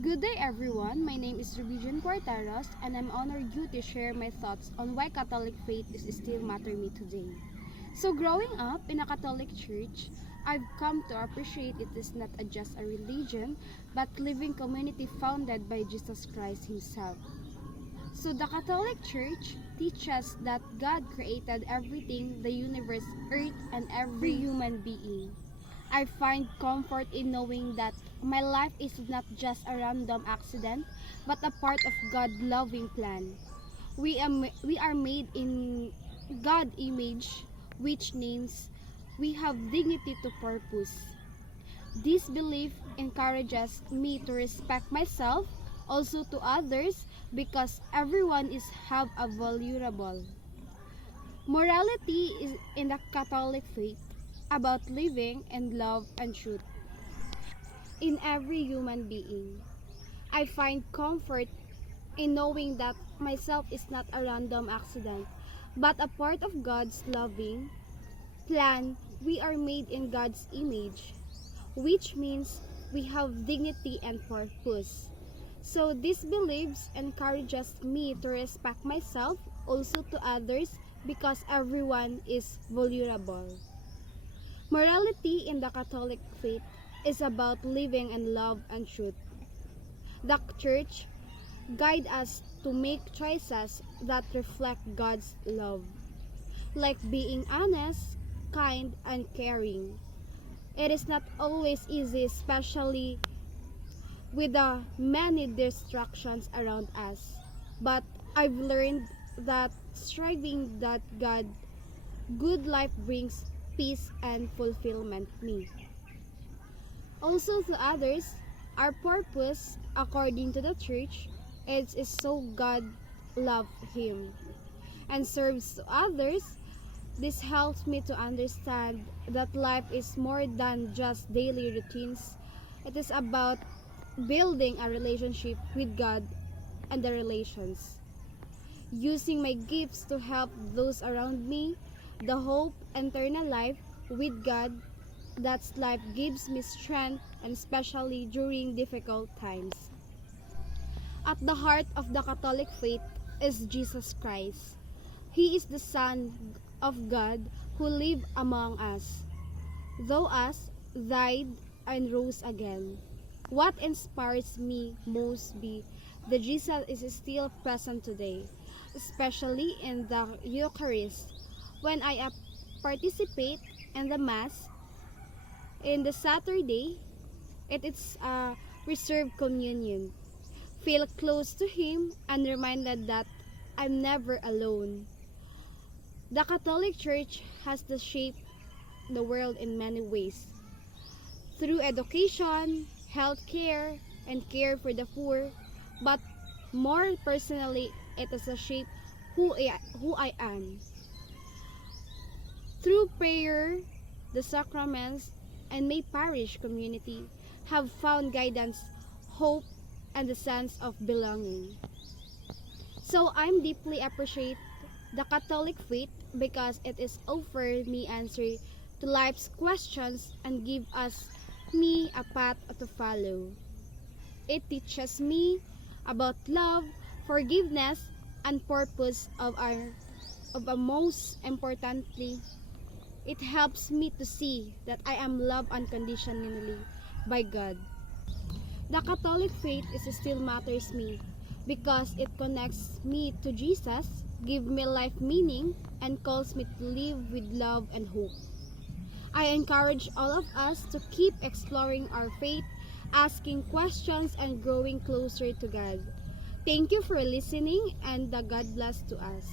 Good day everyone, my name is Rubijan Quartaros and I'm honored you to share my thoughts on why Catholic faith is still matter me today. So growing up in a Catholic church, I've come to appreciate it is not just a religion but living community founded by Jesus Christ himself. So the Catholic Church teaches that God created everything, the universe, earth, and every human being. I find comfort in knowing that my life is not just a random accident, but a part of God's loving plan. We are made in God's image, which means we have dignity to purpose. This belief encourages me to respect myself, also to others, because everyone is have a valuable. Morality is in the Catholic faith about living in love and truth in every human being. I find comfort in knowing that myself is not a random accident, but a part of God's loving plan. We are made in God's image, which means we have dignity and purpose. So this beliefs encourages me to respect myself, also to others, because everyone is vulnerable. Morality in the Catholic faith is about living in love and truth. The Church guides us to make choices that reflect God's love, like being honest, kind, and caring. It is not always easy, especially with the many distractions around us. But I've learned that striving that good life brings peace and fulfillment me. Also to others, our purpose according to the church is so God love him and serves to others. This helps me to understand that life is more than just daily routines. It is about building a relationship with God and the relations. Using my gifts to help those around me, the hope and eternal life with God, that life gives me strength, and especially during difficult times. At the heart of the Catholic faith is Jesus Christ. He is the Son of God who lived among us, though us, died and rose again. What inspires me most be that Jesus is still present today, especially in the Eucharist. When I participate in the Mass, in the Saturday, it is a reserved communion. Feel close to Him and reminded that I'm never alone. The Catholic Church has to shape the world in many ways. Through education, health care, and care for the poor, but more personally, it is a shape who I am. Through prayer, the sacraments, and my parish community have found guidance, hope, and the sense of belonging. So I'm deeply appreciate the Catholic faith because it is offered me answer to life's questions and give me a path to follow. It teaches me about love, forgiveness, and purpose of most importantly, it helps me to see that I am loved unconditionally by God. The Catholic faith still matters me because it connects me to Jesus, gives me life meaning, and calls me to live with love and hope. I encourage all of us to keep exploring our faith, asking questions, and growing closer to God. Thank you for listening, and the God bless to us.